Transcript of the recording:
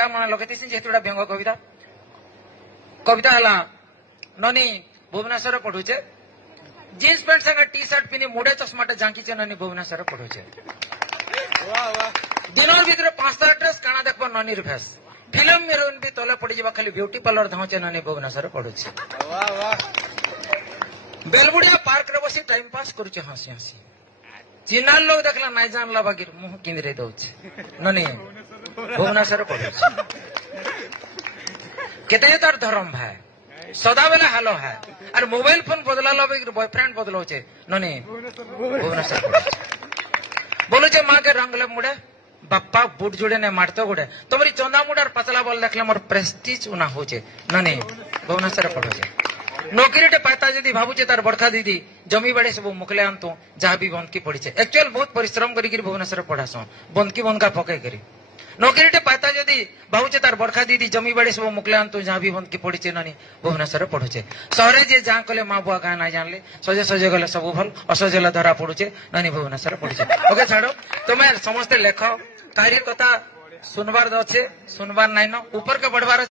star मान लगे जेहेतु व्यंग कविता कविता है ननी भुवनेश्वर पढ़ुचे जीन्स पैंट संगे टी शर्ट पिनी मुड़े चश्माटे झांकीचे ननी भुवनेश्वर पढ़ुचे दिन भीतर 5टा ड्रेस काना देखबो ननीर फेस फिल्म हिरोइन भी तले पड़ी जावा खाली ब्यूटी पार्लर धाउचे ननी भुवनेश्वर पढ़ुचे बेलबुड़िया पार्क रे बसी टाइम पास करूचे हंसी हंसी चिन्हान लोग देखला नहीं जानला बाकी मुंह किंदरे दउचे ननी भुवनेश्वर पढ़ुचे केते तार धर्म भाई सदा बेला हेलो है और मोबाइल फोन बदला बॉयफ्रेंड बदलाउचे ननी भुवनेश्वर बोलुचे माँ के रंगले मुड़े बाप्पा बुट जुड़े ने मारतो गुड़े तुम्हारी चंदा मुड़े और पतला बोल देखले मोर प्रेस्टीज उना होचे ननी भुवनेश्वर पढ़ुचे नौकरी पाता जदि भावुचे तार बड़खा दीदी जमी बाड़ी सब मुकले आनतु जहाँ भी बंदकी पड़ी एक्चुअल बहुत परिश्रम करी भुवनेश्वर पढ़ास बंदकी बंदका पकई करी नौकरी पाता जदि भावुचे तार बड़खा दीदी जमी बाड़ी सब मुकले आनतु जहाँ भी बंदकी पड़ी ननी भुवनेश्वर पढ़ुचे सहरे जे जहाँ कले माँ बुआ गाँ ना जानले सजे सजे गले सब भल असजेला धरा पड़ुचे ननी भुवनेश्वर पढ़ुचे ओके छाड़ो तुम्हें समस्ते लेख कार्य कथा सुनबार अच्छे सुनबार नाइन ऊपर के बढ़वार